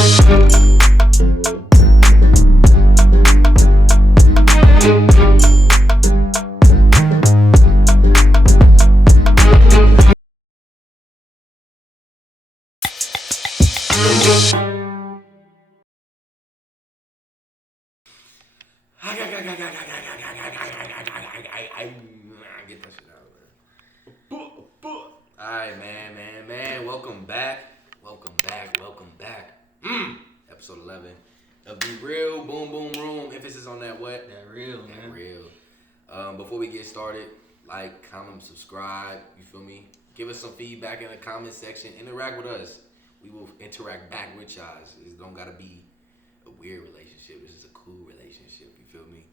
Get that shit out, man. Alright, man. Welcome back. Welcome back. Episode 11 of the real Boom Boom Room. Emphasis on that what? That real, man. That real. Before we get started, like, comment, subscribe. You feel me? Give us some feedback in the comment section. Interact with us. We will interact back with y'all. It don't gotta be a weird relationship. This is a cool relationship. You feel me?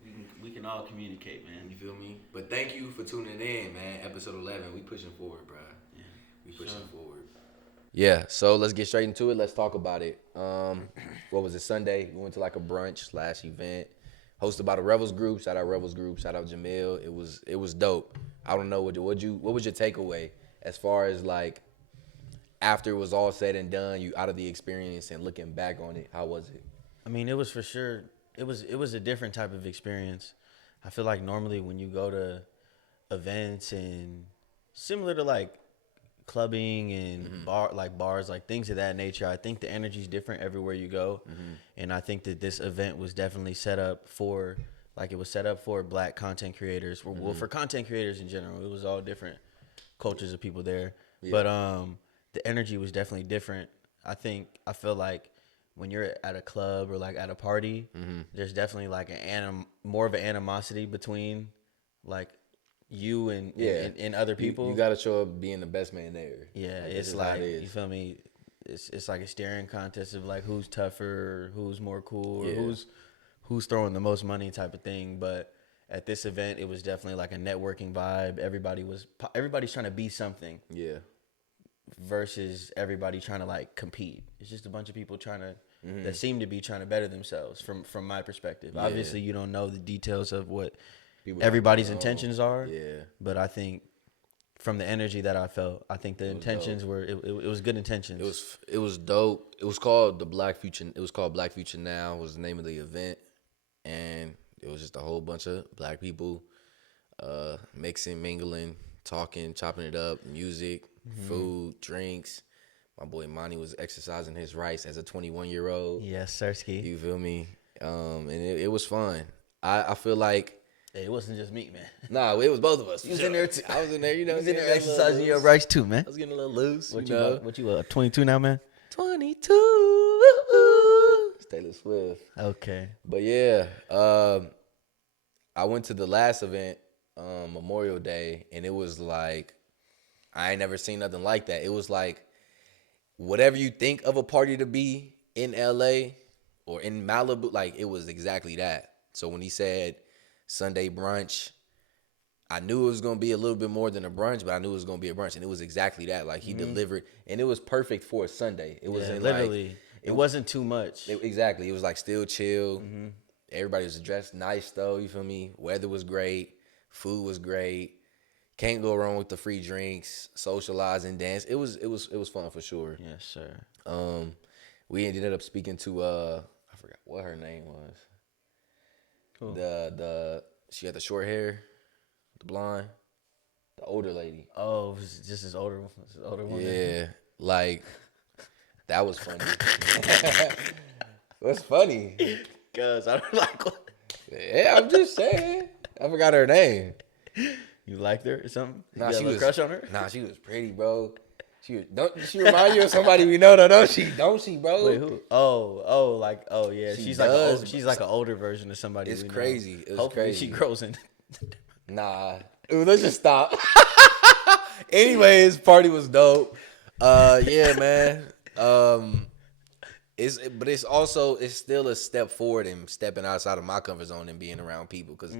We can all communicate, man. You feel me? But thank you for tuning in, man. Episode 11. We pushing forward, bro. Yeah, we pushing forward. Yeah, so let's get straight into it. Let's talk about it. What was it, Sunday? We went to like a brunch / event hosted by the Rebels group. Shout out Rebels group. Shout out Jamil. It was dope. I don't know what was your takeaway as far as like after it was all said and done, you out of the experience and looking back on it, how was it? I mean, it was for sure. It was a different type of experience. I feel like normally when you go to events and similar to like clubbing and bars, like things of that nature, I think the energy is different everywhere you go. And I think that this event was definitely set up for Black content creators. Well, for content creators in general, it was all different cultures of people there. Yeah. But the energy was definitely different. I feel like when you're at a club or like at a party, there's definitely like more of an animosity between like you and other people. You got to show up being the best man there. Yeah, it's like, you feel me? It's like a staring contest of like who's tougher, or who's more cool, or who's throwing the most money type of thing. But at this event, it was definitely like a networking vibe. Everybody's trying to be something. Yeah. Versus everybody trying to like compete. It's just a bunch of people trying to that seem to be trying to better themselves from my perspective. Yeah. Obviously, you don't know the details of what everybody's intentions are. Yeah. But I think from the energy that I felt, I think the intentions were it was good intentions. It was dope. It was called Black Future Now was the name of the event, and it was just a whole bunch of black people mixing, mingling, talking, chopping it up, music, food, drinks. My boy Monty was exercising his rights as a 21-year-old. Yes, sirski. You feel me? And it was fun. I feel like it wasn't just me, man. Nah, it was both of us. You was in there too. I was in there, you know. You was in there exercising your rights too, man. I was getting a little loose. What you 22 now, man? 22. It's Taylor Swift. Okay. But yeah, I went to the last event, Memorial Day, and it was like I ain't never seen nothing like that. It was like whatever you think of a party to be in LA or in Malibu, like it was exactly that. So when he said Sunday brunch, I knew it was going to be a little bit more than a brunch, but I knew it was going to be a brunch, and it was exactly that. Like he delivered, and it was perfect for a Sunday. It wasn't literally. Like, it wasn't too much. Exactly. It was like still chill. Everybody was dressed nice though. You feel me? Weather was great. Food was great. Can't go wrong with the free drinks, socialize and dance. It was fun for sure. Yes, sir. We ended up speaking to I forgot what her name was. Cool. She had the short hair, the blonde, the older lady. Oh, it was just this older woman. Yeah, like that was funny. What's funny? Cause I don't like. Yeah, I'm just saying. I forgot her name. You liked her or something? Nah, she was crush on her. Nah, she was pretty, bro. Don't she remind you of somebody we know though? Don't she, bro? Wait, who? Yeah. She's like an older version of somebody. It's crazy. It's Hopefully crazy. she grows in. Nah, let's just stop. Anyways, party was dope. Yeah, man. It's still a step forward in stepping outside of my comfort zone and being around people. Because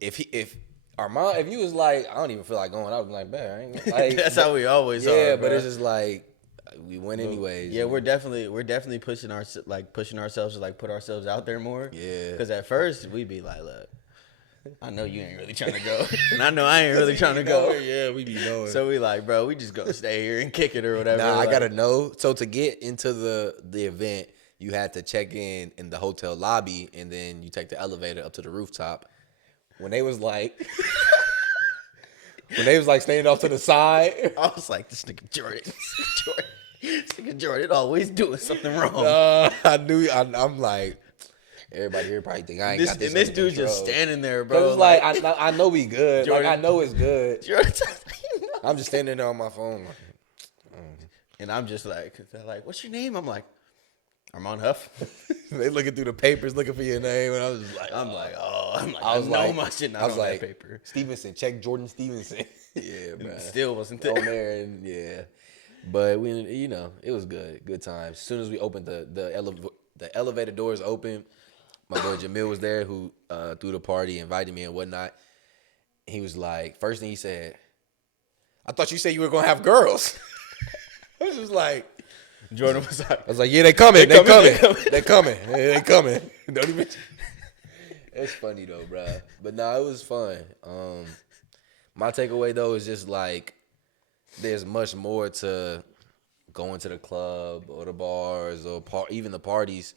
if Armand, if you was like, I don't even feel like going, I was like, man, I ain't like, that's how we always are. Yeah, but bro. it's just like we went anyways. Yeah, we're definitely pushing ourselves to like put ourselves out there more. Yeah. Because at first we'd be like, look, I know you ain't really trying to go, and I know I ain't really trying to go. Yeah, we be knowing. So we like, bro, we just go stay here and kick it or whatever. Nah, I like, gotta know. So to get into the event, you had to check in the hotel lobby, and then you take the elevator up to the rooftop. When they was like, standing off to the side, I was like, this nigga Jordan, this nigga Jordan always doing something wrong. I knew. I'm like, everybody here probably think I ain't got this. And this under dude control. just standing there, Cause bro. it's like I know we good. Jordan, like I know it's good. Jordan, I'm just standing there on my phone. Like, and I'm just like, they're like, what's your name? I'm like, Armand Huff. They looking through the papers looking for your name, and I was just like, I know my shit not on that paper. Stevenson, check Jordan Stevenson. Yeah, bro. Still wasn't there. On there, and yeah. But we, it was good times. As soon as we opened the elevator doors open, my boy Jamil was there, who threw the party, invited me and whatnot. He was like, first thing he said, "I thought you said you were gonna have girls." I was just like, Jordan was like, I was like, yeah, they coming. They coming. They coming. Don't even. It's funny though, bro. But no, it was fun. My takeaway though is just like, there's much more to going to the club or the bars or even the parties,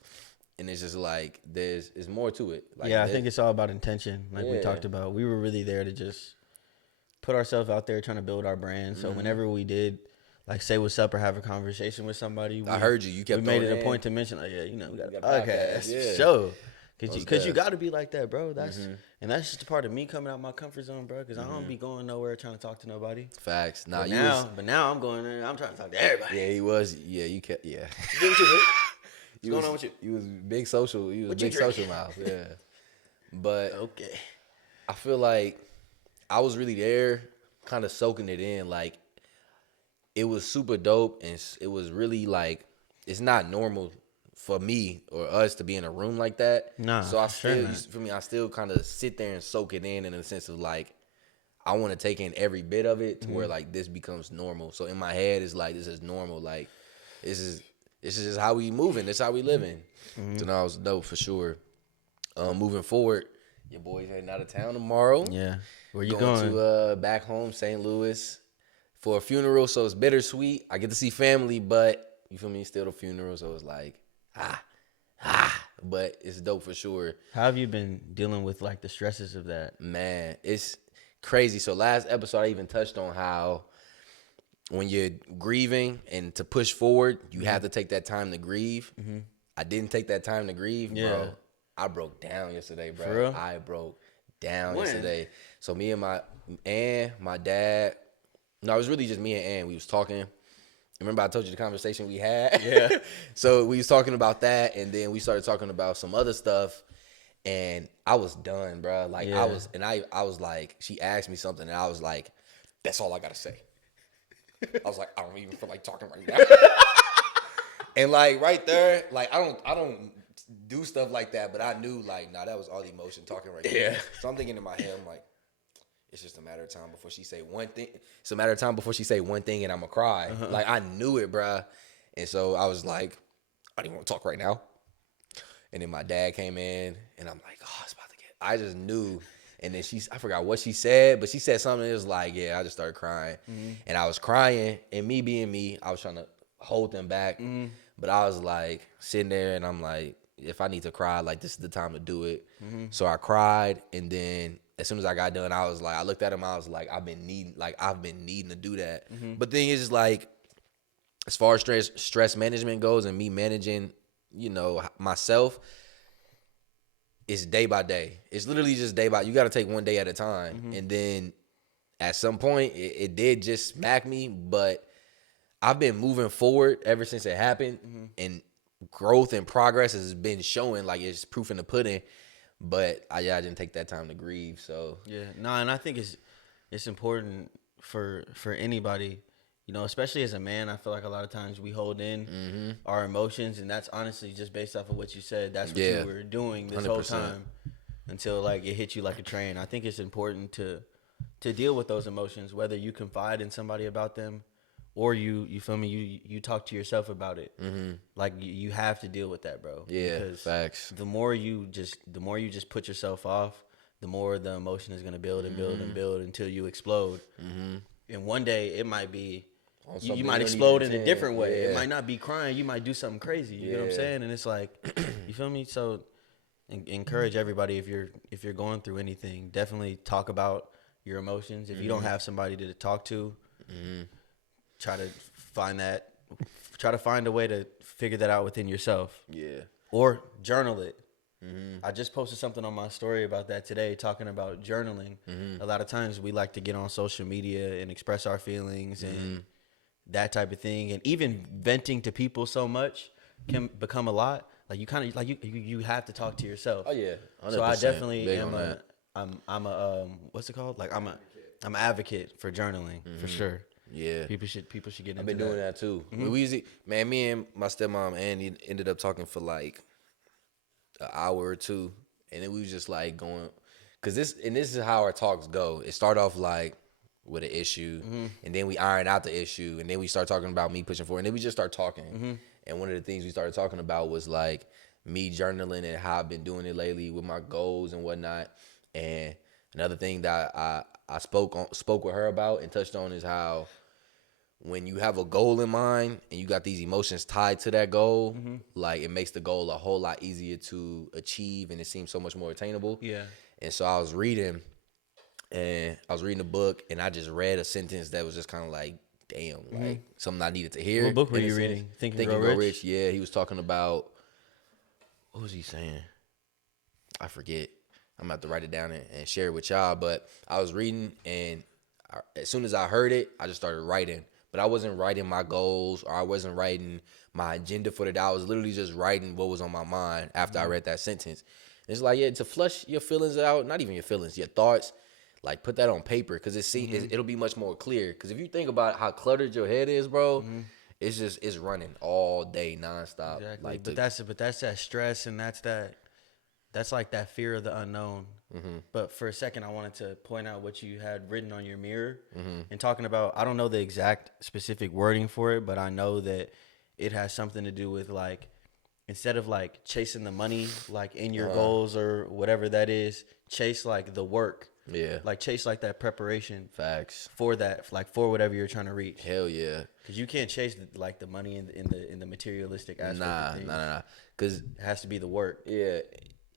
and it's just like there's more to it. Like, yeah, I think it's all about intention, like we Yeah. talked about. We were really there to just put ourselves out there, trying to build our brand. So whenever we did, like, say what's up or have a conversation with somebody, I heard you. You kept we made it throwing a in. point to mention, like, yeah, we got a got a podcast, podcast, yeah. show. Most Because you definitely. got to be like that, bro. And that's just a part of me coming out my comfort zone, bro. Because I don't be going nowhere trying to talk to nobody. Facts. Nah, But now I'm going there. I'm trying to talk to everybody. Yeah, he was. Yeah, you kept. Yeah. What's going on with you? You was big social. You was What you big drinking? social mouth. Yeah. But Okay. I feel like I was really there, kind of soaking it in. Like, it was super dope, and it was really like, it's not normal for me or us to be in a room like that. Nah, so I sure still, not. for me, I still kind of sit there and soak it in the sense of like, I want to take in every bit of it to where like this becomes normal. So in my head, it's like, this is normal. Like, this is just how we moving. This is how we living. So that was dope for sure. Moving forward, your boy's heading out of town tomorrow. Yeah. Where you going going? to back home, St. Louis, for a funeral. So it's bittersweet. I get to see family, but you feel me? It's still the funeral, so it's like but it's dope for sure. How have you been dealing with, like, the stresses of that? Man, it's crazy. So last episode, I even touched on how when you're grieving and to push forward, you have to take that time to grieve. I didn't take that time to grieve, Yeah. bro. I broke down yesterday, bro. For real? I broke down When? yesterday. So me and my dad. No, it was really just me and Ann. We was talking. Remember I told you the conversation we had? Yeah. So we was talking about that, and then we started talking about some other stuff, and I was done, bro. Like, Yeah. I was like, she asked me something, and I was like, that's all I gotta say. I was like, I don't even feel like talking right now. And like right there, like I don't do stuff like that, but I knew like, nah, that was all emotion talking right there. Yeah. So I'm thinking in my head, I'm like, it's just a matter of time before she say one thing. It's a matter of time before she say one thing and I'm gonna cry. Like, I knew it, bruh. And so I was like, I don't even want to talk right now. And then my dad came in, and I'm like, oh, it's about to get. I just knew. And then I forgot what she said, but she said something that was like, yeah, I just started crying. And I was crying, and me being me, I was trying to hold them back. But I was like sitting there, and I'm like, if I need to cry, like, this is the time to do it. So I cried, and then as soon as I got done, I was like, I looked at him, I was like, I've been needing to do that. But the thing is, like, as far as stress management goes and me managing, myself, it's day by day. It's literally just day by. You got to take one day at a time. And then at some point, it did just smack me, but I've been moving forward ever since it happened, and growth and progress has been showing, like, it's proof in the pudding. But I didn't take that time to grieve. So Yeah, no, and I think it's important for anybody, especially as a man. I feel like a lot of times we hold in our emotions, and that's honestly just based off of what you said. That's what Yeah. you were doing this whole 100%. time until, like, it hit you like a train. I think it's important to deal with those emotions, whether you confide in somebody about them or you feel me, you talk to yourself about it. Like, you have to deal with that, bro. yeah, because facts. the more you just put yourself off, the more the emotion is going to build and build and build until you explode. And one day it might be, On you something might you don't even explode in a intend. different way. It Yeah. might not be crying. You might do something crazy. You know what I'm Yeah. saying? And it's like, you feel me? So encourage everybody, if you're going through anything, definitely talk about your emotions. If you don't have somebody to talk to, try to find that. Try to find a way to figure that out within yourself, Yeah. or journal it. I just posted something on my story about that today, talking about journaling. A lot of times we like to get on social media and express our feelings and that type of thing, and even venting to people so much can become a lot. Like you kind of like you have to talk to yourself. Oh yeah. So I 100% definitely big am on that. I'm a what's it called? Like I'm an advocate for journaling for sure. Yeah. People should get into I've been doing that too. We usually, man, me and my stepmom Andy ended up talking for like an hour or two, and then we was just like going, cause this is how our talks go. It start off like with an issue, and then we iron out the issue, and then we start talking about me pushing forward, and then we just start talking. And one of the things we started talking about was like me journaling and how I've been doing it lately with my goals and whatnot. And another thing that I spoke with her about and touched on is how when you have a goal in mind and you got these emotions tied to that goal, like it makes the goal a whole lot easier to achieve and it seems so much more attainable. Yeah. And so I was reading a book and I just read a sentence that was just kind of like, damn, like something I needed to hear. What book were in a you sense. reading? Think and Think and Grow Grow Rich? Rich. Yeah, he was talking about, what was he saying? I forget. I'm gonna have to write it down and share it with y'all. But I was reading, and as soon as I heard it, I just started writing. But I wasn't writing my goals, or I wasn't writing my agenda for the day. I was literally just writing what was on my mind after I read that sentence. And it's like, yeah, to flush your feelings out, not even your feelings, your thoughts. Like put that on paper, because it'll be much more clear. Because if you think about how cluttered your head is, bro, it's running all day nonstop. Exactly. Like But that's that stress, and that's like that fear of the unknown. But for a second, I wanted to point out what you had written on your mirror and talking about, I don't know the exact specific wording for it, but I know that it has something to do with like, instead of like chasing the money, like in your goals or whatever that is, chase like the work. Yeah. Like chase like that preparation Facts. for that, like for whatever you're trying to reach. Hell yeah. Because you can't chase like the money in the materialistic aspect of things. Nah. Cause It has to be the work. yeah,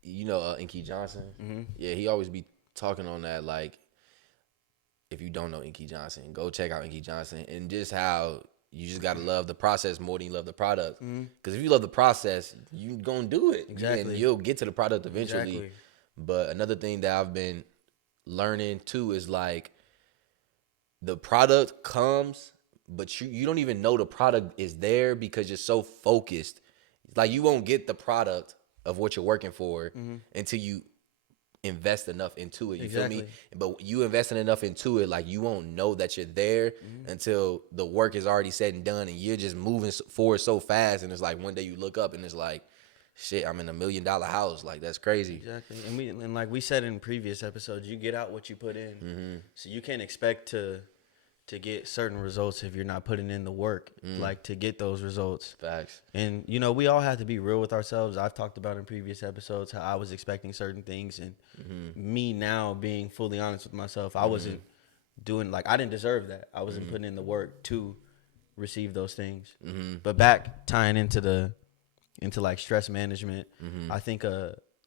you know Inky Johnson. Yeah, he always be talking on that. Like, if you don't know Inky Johnson, go check out Inky Johnson, and just how you just gotta love the process more than you love the product. Because if you love the process, you gonna do it. Exactly. And you'll get to the product eventually. Exactly. But another thing that I've been learning too is like the product comes, but you don't even know the product is there because you're so focused. Like you won't get the product of what you're working for until you invest enough into it. You feel me? But you investing enough into it, like you won't know that you're there until the work is already said and done, and you're just moving forward so fast. And it's like one day you look up and it's like, shit, I'm in $1 million house. Like that's crazy. Exactly. And like we said in previous episodes, you get out what you put in. So you can't expect to get certain results if you're not putting in the work, like to get those results. Facts. And you know, we all have to be real with ourselves. I've talked about in previous episodes how I was expecting certain things, and me now being fully honest with myself, I wasn't doing, like, I didn't deserve that. I wasn't putting in the work to receive those things. But back tying into like stress management, I think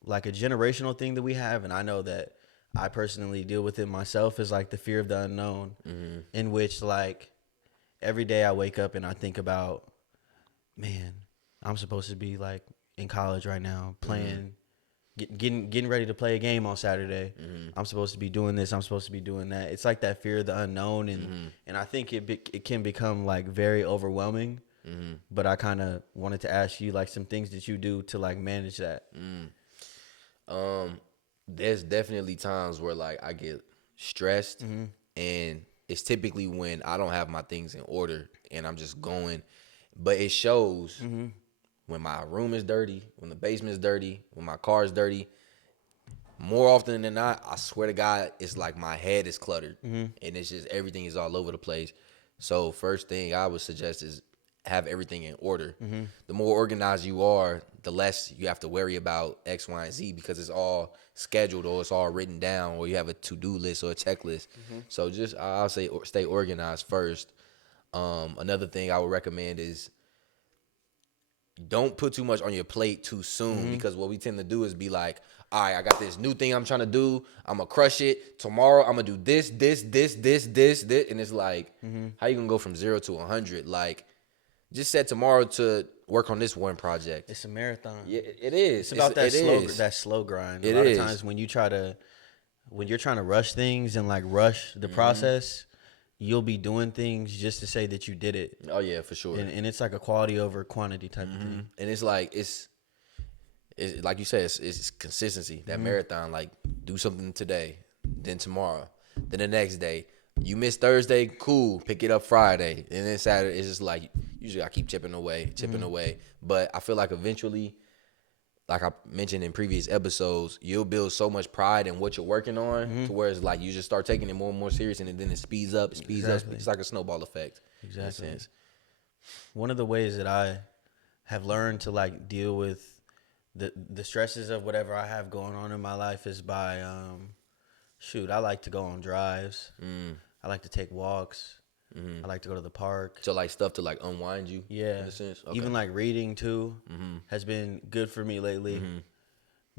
like a generational thing that we have, and I know that I personally deal with it myself, is like the fear of the unknown, in which like every day I wake up and I think about, man, I'm supposed to be like in college right now, playing, getting ready to play a game on Saturday. I'm supposed to be doing this. I'm supposed to be doing that. It's like that fear of the unknown, and I think it can become like very overwhelming. But I kind of wanted to ask you like some things that you do to like manage that. There's definitely times where like I get stressed, and it's typically when I don't have my things in order and I'm just going. But it shows when my room is dirty, when the basement is dirty, when my car is dirty. More often than not, I swear to God, it's like my head is cluttered, and it's just everything is all over the place. So first thing I would suggest is have everything in order. The more organized you are, the less you have to worry about X, Y, and Z because it's all scheduled or it's all written down or you have a to-do list or a checklist. So just I'll say stay organized first. Another thing I would recommend is don't put too much on your plate too soon because what we tend to do is be like, all right, I got this new thing I'm trying to do. I'm gonna crush it tomorrow. I'm gonna do this, and it's like, how you gonna go from 0 to 100? Like, just set tomorrow to work on this one project. It's a marathon. Yeah, it is. It's about that slow grind. A It lot is. of times when you're trying to rush things and like rush the process, you'll be doing things just to say that you did it. Oh yeah, for sure. And it's like a quality over quantity type of thing. And it's like it's like you said, it's consistency. That marathon, like do something today, then tomorrow, then the next day. You miss Thursday, cool. Pick it up Friday, and then Saturday. It's just like usually I keep chipping away. But I feel like eventually, like I mentioned in previous episodes, you'll build so much pride in what you're working on to where it's like you just start taking it more and more serious, and then it speeds up. Exactly. It's like a snowball effect. Exactly. In a sense. One of the ways that I have learned to like deal with the stresses of whatever I have going on in my life is by I like to go on drives. I like to take walks. I like to go to the park. So like stuff to like unwind you. Yeah. In a sense. Okay. Even like reading too has been good for me lately.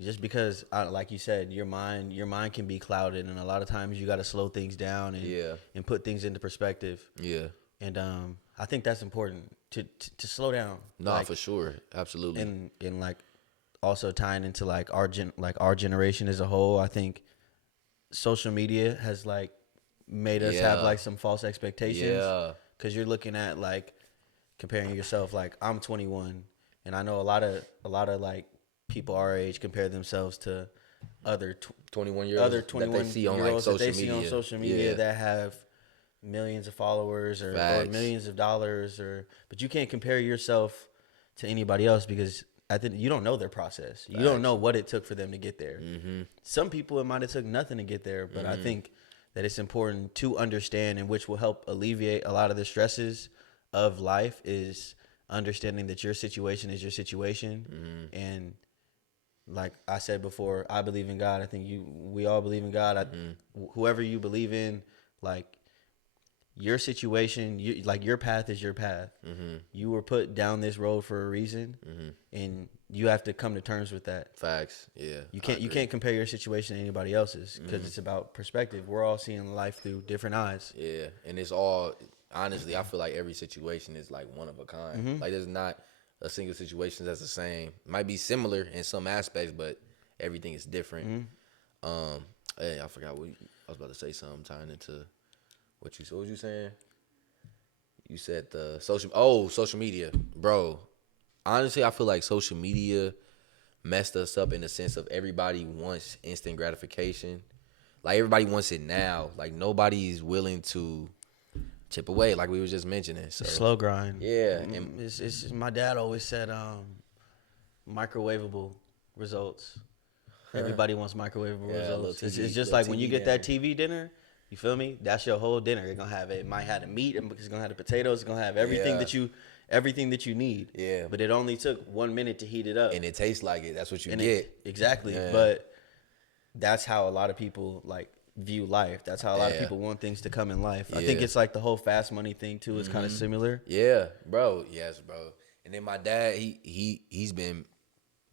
Just because, like you said, your mind can be clouded, and a lot of times you got to slow things down and put things into perspective. Yeah. And I think that's important to slow down. No, like, for sure, absolutely. And like also tying into like our generation as a whole, I think social media has like made us have like some false expectations. Yeah. Because you're looking at like comparing yourself. Like I'm 21, and I know a lot of like people our age compare themselves to other 21-year-olds that they see on like social media that have millions of followers or millions of dollars, but you can't compare yourself to anybody else because you don't know their process. You don't know what it took for them to get there. Some people, it might have took nothing to get there, but I think that it's important to understand, and which will help alleviate a lot of the stresses of life, is understanding that your situation is your situation. And like I said before, I believe in God. I think we all believe in God. Whoever you believe in, like your situation, your path is your path. You were put down this road for a reason, and you have to come to terms with that. Facts. Yeah. You can't compare your situation to anybody else's because it's about perspective. We're all seeing life through different eyes. Yeah, and it's all honestly. I feel like every situation is like one of a kind. Like there's not a single situation that's the same. Might be similar in some aspects, but everything is different. Hey, I forgot what I was about to say. Something tying into what was you saying? You said the social media, bro. Honestly, I feel like social media messed us up in the sense of everybody wants instant gratification. Like everybody wants it now. Like nobody's willing to chip away, like we was just mentioning. So slow grind. Yeah, and it's my dad always said microwavable results. Everybody wants microwavable results. It's just like when you get that TV dinner. You feel me? That's your whole dinner. You're gonna have it. Might have the meat, it's gonna have the potatoes. It's gonna have everything that you need. Yeah. But it only took 1 minute to heat it up, and it tastes like it. That's what you get. Exactly. Yeah. But that's how a lot of people like view life. That's how a lot of people want things to come in life. I think it's like the whole fast money thing too is kind of similar. Yeah, bro. Yes, bro. And then my dad, he's been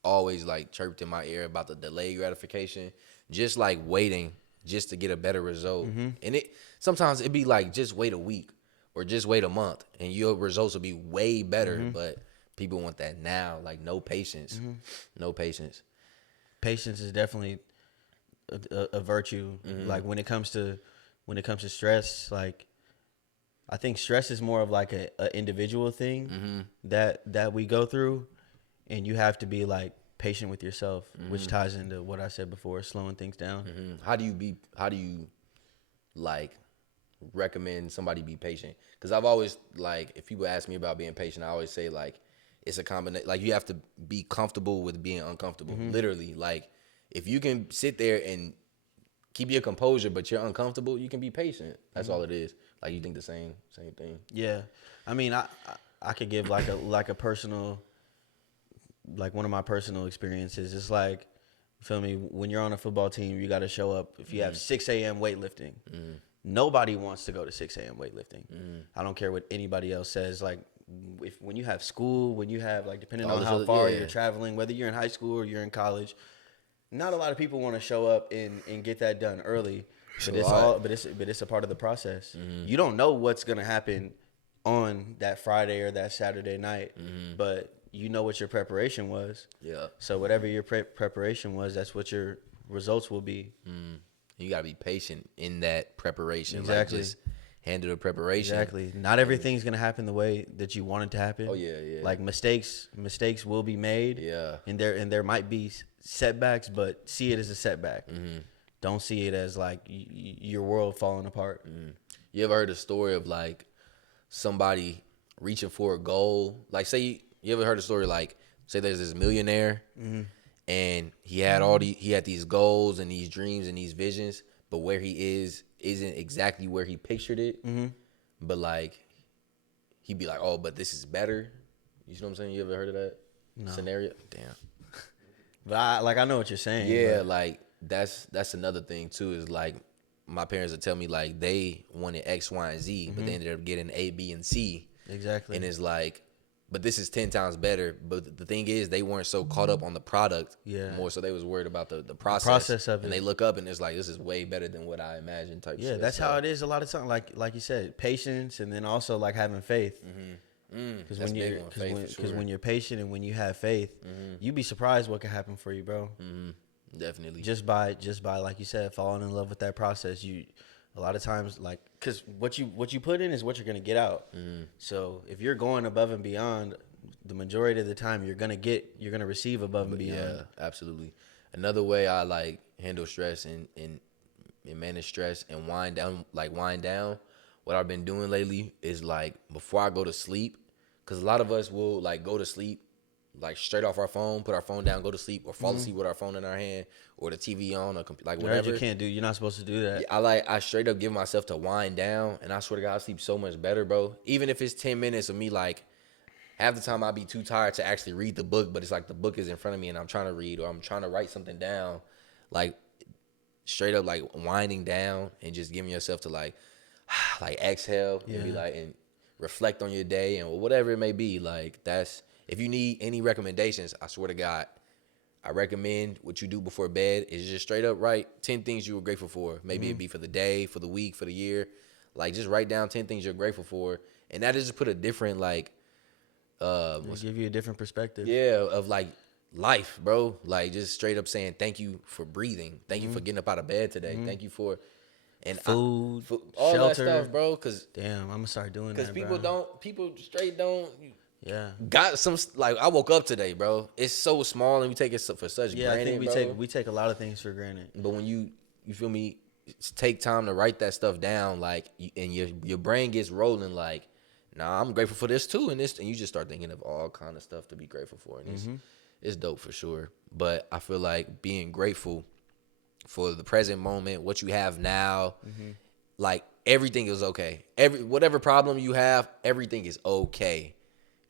always like chirped in my ear about the delayed gratification, just like waiting just to get a better result. And sometimes it'd be like just wait a week or just wait a month and your results will be way better. But people want that now, like no patience. No patience. Patience is definitely a virtue. Like when it comes to stress, like I think stress is more of like a individual thing that we go through, and you have to be like patient with yourself, which ties into what I said before, slowing things down. How do you like recommend somebody be patient? Because I've always, like, if people ask me about being patient, I always say like it's a combination. Like you have to be comfortable with being uncomfortable. Literally, like if you can sit there and keep your composure, but you're uncomfortable, you can be patient. That's all it is. Like you think the same thing. Yeah, I mean, I could give like a personal like one of my personal experiences. It's like, you feel me? When you're on a football team, you got to show up. If you have 6 a.m. weightlifting, nobody wants to go to 6 a.m. weightlifting. I don't care what anybody else says. Like, when you have school, when you have, like, depending All on this how other- far yeah. you're traveling, whether you're in high school or you're in college, not a lot of people want to show up and get that done early. But it's all, but it's a part of the process. You don't know what's gonna happen on that Friday or that Saturday night, but you know what your preparation was. Yeah. So whatever your preparation was, that's what your results will be. You gotta be patient in that preparation. Exactly. Like just handle the preparation. Exactly. Not everything's gonna happen the way that you want it to happen. Oh, yeah. Like mistakes will be made. Yeah. And there might be setbacks, but see it as a setback. Don't see it as like your world falling apart. You ever heard a story of like somebody reaching for a goal? Like, say you ever heard a story like, say there's this millionaire and he had these goals and these dreams and these visions, but where he isn't exactly where he pictured it. But like he'd be like, oh, but this is better. You know what I'm saying? You ever heard of that scenario? Damn. But I know what you're saying. Yeah, but like that's another thing too. Is like my parents would tell me like they wanted X, Y, and Z, but they ended up getting A, B, and C. exactly. And it's like, but this is 10 times better. But the thing is, they weren't so caught up on the product. Yeah. More so they was worried about the process. Process of and it. they look up and it's like, this is way better than what I imagined type Yeah, shit. that's how it is a lot of times. Like you said, patience, and then also like having faith. Because That's when big you're on faith, for sure. when you're patient and when you have faith, you'd be surprised what can happen for you, bro. Definitely. Just by like you said, falling in love with that process. You a lot of times like because what you put in is what you're gonna get out. So if you're going above and beyond, the majority of the time you're gonna receive above and beyond. Yeah, absolutely. Another way I like handle stress and manage stress and wind down. What I've been doing lately is like before I go to sleep, because a lot of us will like go to sleep like straight off our phone, put our phone down, go to sleep, or fall asleep with our phone in our hand or the TV on or like whatever. You can't do. You're not supposed to do that. I straight up give myself to wind down, and I swear to God, I sleep so much better, bro. Even if it's 10 minutes of me like. Half the time I'd be too tired to actually read the book, but it's like the book is in front of me and I'm trying to read or I'm trying to write something down. Like straight up like winding down and just giving yourself to like exhale and be like and reflect on your day and whatever it may be. Like that's if you need any recommendations, I swear to God, I recommend what you do before bed is just straight up write 10 things you were grateful for. Maybe it'd be for the day, for the week, for the year. Like just write down 10 things you're grateful for. And that is just put a different like give you a different perspective. yeah, of like life, bro. Like just straight up saying thank you for breathing, thank you for getting up out of bed today, thank you for and Food, all shelter. that stuff, bro. Because Damn, I'm gonna start doing that. people straight don't Yeah. got some like I woke up today, bro. It's so small and we take it for such Yeah, granted, I think bro. we take a lot of things for granted. But when you feel me, take time to write that stuff down, like, and your brain gets rolling, like, nah, I'm grateful for this too, and you just start thinking of all kind of stuff to be grateful for, and it's dope for sure. But I feel like being grateful for the present moment, what you have now, like everything is okay. Whatever problem you have, everything is okay.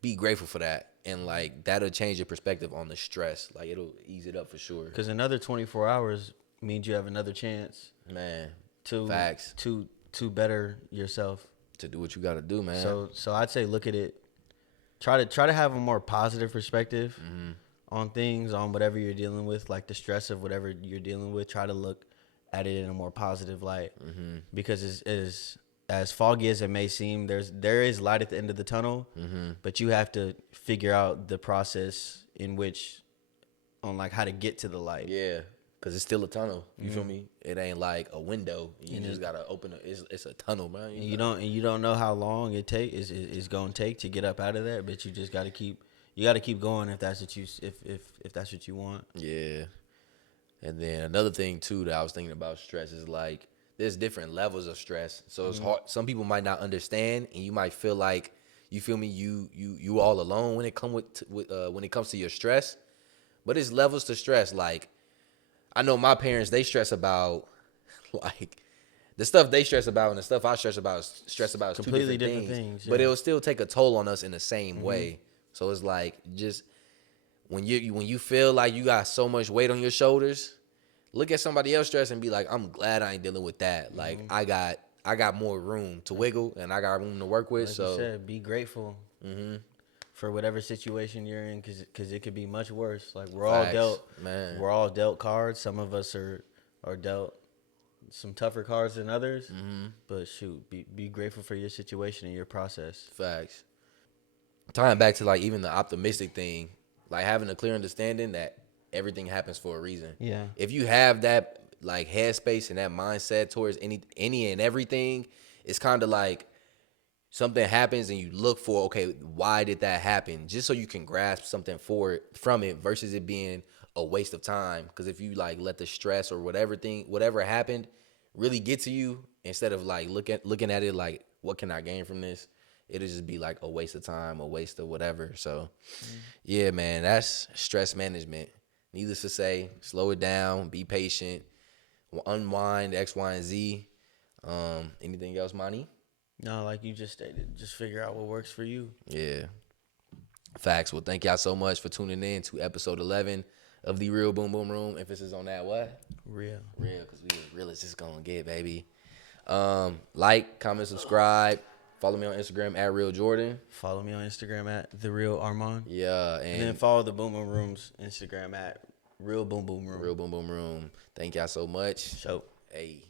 Be grateful for that, and like that'll change your perspective on the stress. Like it'll ease it up for sure. Because another 24 hours means you have another chance, Man, to facts to better yourself. to do what you got to do, man. So I'd say look at it. Try to have a more positive perspective on things, on whatever you're dealing with, like the stress of whatever you're dealing with. Try to look at it in a more positive light, because as foggy as it may seem, there is light at the end of the tunnel. But you have to figure out the process in which, on like how to get to the light. Yeah, because it's still a tunnel. You feel me? It ain't like a window. You just gotta open it. It's a tunnel, man. And you don't know how long it is going to take to get up out of there, but you just got to keep going if that's what if that's what you want. Yeah. And then another thing too that I was thinking about stress is like there's different levels of stress. So it's hard. Some people might not understand, and you might feel like you feel me. You all alone when it when it comes to your stress. But it's levels to stress. Like I know my parents, they stress about like the stuff they stress about and the stuff I stress about is Completely two different different things, But yeah. it'll still take a toll on us in the same way. So it's like just when you feel like you got so much weight on your shoulders, look at somebody else stress and be like, I'm glad I ain't dealing with that. Like I got more room to wiggle and I got room to work with. Like you So said, be grateful for whatever situation you're in, because it could be much worse. Like facts, man. we're all dealt cards. Some of us are dealt some tougher cards than others. But shoot, be grateful for your situation and your process. Facts. Tying back to like even the optimistic thing, like having a clear understanding that everything happens for a reason. Yeah. If you have that like headspace and that mindset towards any and everything, it's kind of like something happens and you look for, okay, why did that happen? Just so you can grasp something from it versus it being a waste of time. Because if you like let the stress or whatever happened really get to you, instead of like looking at it like, what can I gain from this? It'll just be like a waste of time, a waste of whatever. So yeah, man, that's stress management. Needless to say, slow it down, be patient, unwind X, Y, and Z. Anything else, Monty? No, like you just stated, just figure out what works for you. Yeah. Facts. Well, thank y'all so much for tuning in to episode 11 of the Real Boom Boom Room. Emphasis on that what? Real. Real, because we as real as it's going to get, baby. Like, comment, subscribe. Follow me on Instagram at Real Jordan. Follow me on Instagram at The Real Armand. Yeah. And then follow the Boom Boom Room's Instagram at Real Boom Boom Room. Real Boom Boom Room. Thank y'all so much. So. Hey.